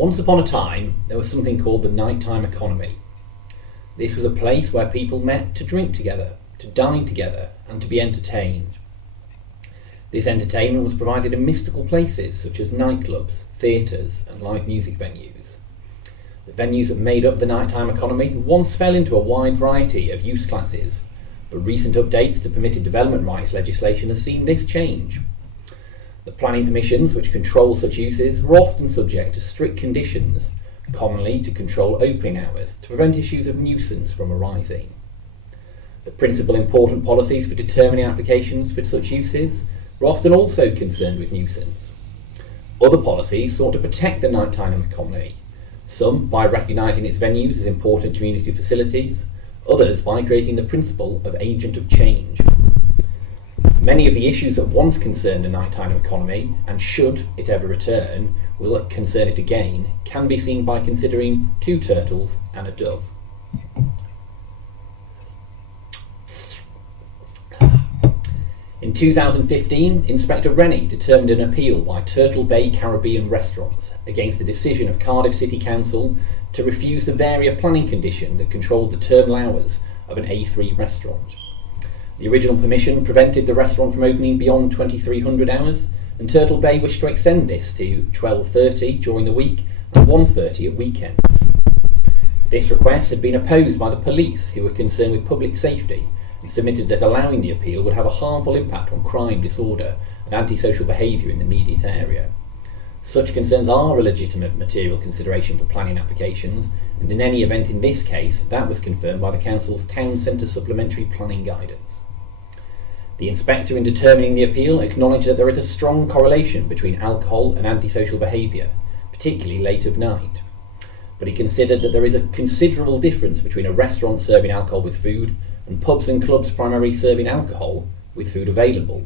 Once upon a time, there was something called the nighttime economy. This was a place where people met to drink together, to dine together, and to be entertained. This entertainment was provided in mystical places such as nightclubs, theatres, and live music venues. The venues that made up the nighttime economy once fell into a wide variety of use classes, but recent updates to permitted development rights legislation has seen this change. The planning permissions which control such uses were often subject to strict conditions, commonly to control opening hours, to prevent issues of nuisance from arising. The principal important policies for determining applications for such uses were often also concerned with nuisance. Other policies sought to protect the nighttime economy, some by recognising its venues as important community facilities, others by creating the principle of agent of change. Many of the issues that once concerned the nighttime economy, and should it ever return, will concern it again, can be seen by considering two turtles and a dove. In 2015, Inspector Rennie determined an appeal by Turtle Bay Caribbean Restaurants against the decision of Cardiff City Council to refuse to vary a planning condition that controlled the terminal hours of an A3 restaurant. The original permission prevented the restaurant from opening beyond 2300 hours, and Turtle Bay wished to extend this to 12:30 during the week and 1:30 at weekends. This request had been opposed by the police, who were concerned with public safety, and submitted that allowing the appeal would have a harmful impact on crime, disorder, and antisocial behaviour in the immediate area. Such concerns are a legitimate material consideration for planning applications, and in any event in this case, that was confirmed by the Council's Town Centre Supplementary Planning Guidance. The inspector, in determining the appeal, acknowledged that there is a strong correlation between alcohol and antisocial behaviour, particularly late of night. But he considered that there is a considerable difference between a restaurant serving alcohol with food and pubs and clubs primarily serving alcohol with food available.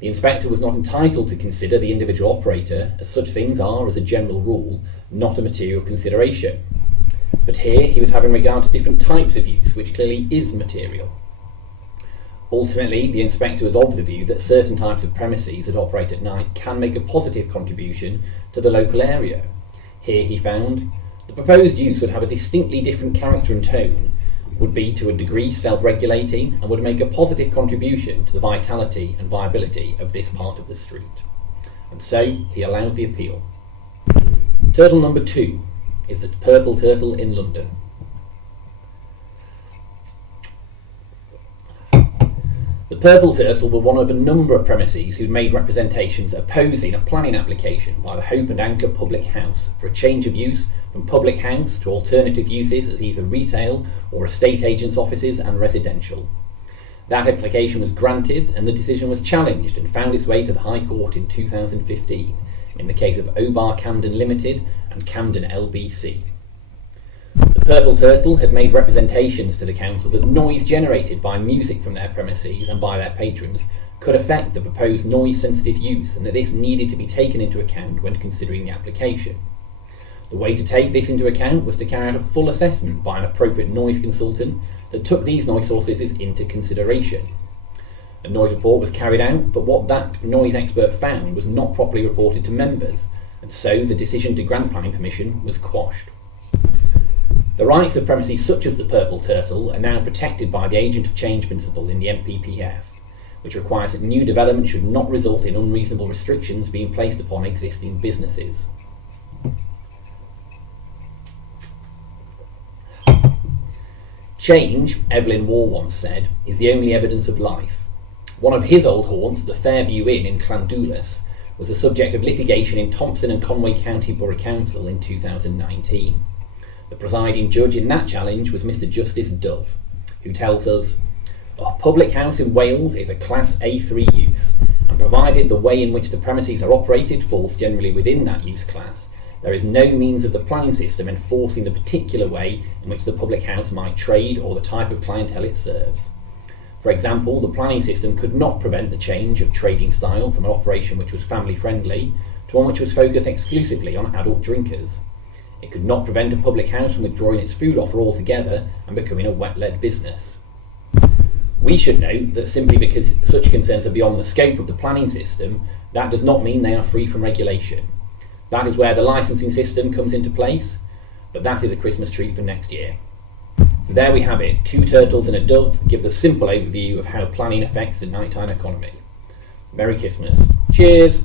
The inspector was not entitled to consider the individual operator, as such things are, as a general rule, not a material consideration. But here he was having regard to different types of use, which clearly is material. Ultimately, the inspector was of the view that certain types of premises that operate at night can make a positive contribution to the local area. Here he found the proposed use would have a distinctly different character and tone, would be to a degree self-regulating, and would make a positive contribution to the vitality and viability of this part of the street. And so he allowed the appeal. Turtle number 2 is the Purple Turtle in London. The Purple Turtle were one of a number of premises who'd made representations opposing a planning application by the Hope and Anchor Public House for a change of use from public house to alternative uses as either retail or estate agents' offices and residential. That application was granted, and the decision was challenged and found its way to the High Court in 2015 in the case of Obar Camden Limited and Camden LBC. The Purple Turtle had made representations to the council that noise generated by music from their premises and by their patrons could affect the proposed noise-sensitive use, and that this needed to be taken into account when considering the application. The way to take this into account was to carry out a full assessment by an appropriate noise consultant that took these noise sources into consideration. A noise report was carried out, but what that noise expert found was not properly reported to members, and so the decision to grant planning permission was quashed. The rights of premises such as the Purple Turtle are now protected by the agent of change principle in the NPPF, which requires that new development should not result in unreasonable restrictions being placed upon existing businesses. Change, Evelyn Waugh once said, is the only evidence of life. One of his old haunts, the Fairview Inn in Llandúlas, was the subject of litigation in Thompson and Conway County Borough Council in 2019. The presiding judge in that challenge was Mr Justice Dove, who tells us, "A public house in Wales is a Class A3 use, and provided the way in which the premises are operated falls generally within that use class, there is no means of the planning system enforcing the particular way in which the public house might trade or the type of clientele it serves. For example, the planning system could not prevent the change of trading style from an operation which was family friendly to one which was focused exclusively on adult drinkers. It could not prevent a public house from withdrawing its food offer altogether and becoming a wet-led business. We should note that simply because such concerns are beyond the scope of the planning system, that does not mean they are free from regulation. That is where the licensing system comes into place, but that is a Christmas treat for next year. So there we have it. Two Turtles and a Dove gives a simple overview of how planning affects the nighttime economy. Merry Christmas. Cheers!